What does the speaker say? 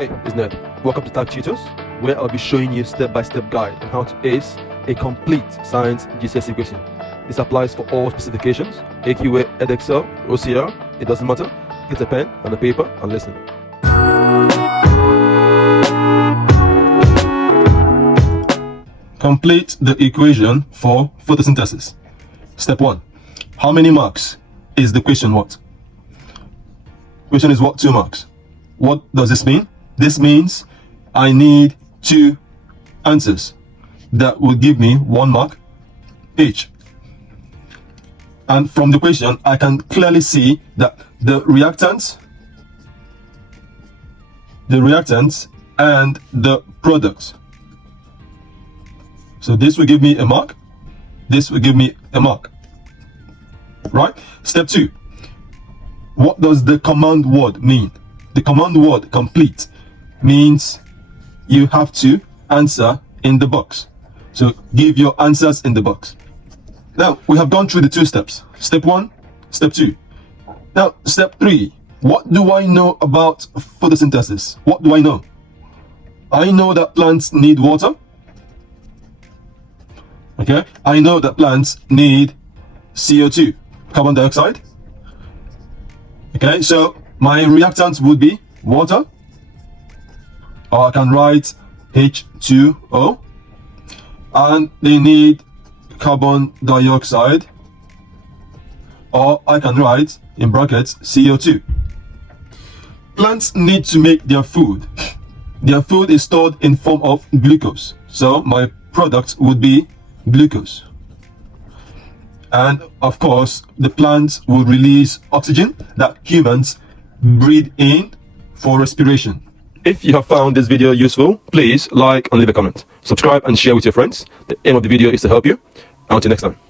Hey, it's Ned. Welcome to Tag Tutors, where I'll be showing you step-by-step guide on how to ace a complete science GCSE question. This applies for all specifications, AQA, EdXL, OCR, it doesn't matter. Get a pen and a paper and listen. Complete the equation for photosynthesis. Step 1. How many marks is the question what? Question is what? 2 marks. What does this mean? This means I need 2 answers that will give me 1 mark each. And from the question, I can clearly see that the reactants and the products. So this will give me a mark. This will give me a mark. Right? Step 2. What does the command word mean? The command word complete means you have to answer in the box. So give your answers in the box. Now we have gone through the 2 steps. Step 1, step 2. Now step 3. What do I know about photosynthesis? What do I know? I know that plants need water. Okay, I know that plants need CO2, carbon dioxide. Okay, so my reactants would be water, or I can write H2O, and they need carbon dioxide, or I can write in brackets CO2. Plants need to make their food. Their food is stored in form of glucose, so my product would be glucose. And of course, the plants will release oxygen that humans breathe in for respiration. If you have found this video useful, please like and leave a comment. Subscribe and share with your friends. The aim of the video is to help you. Until next time.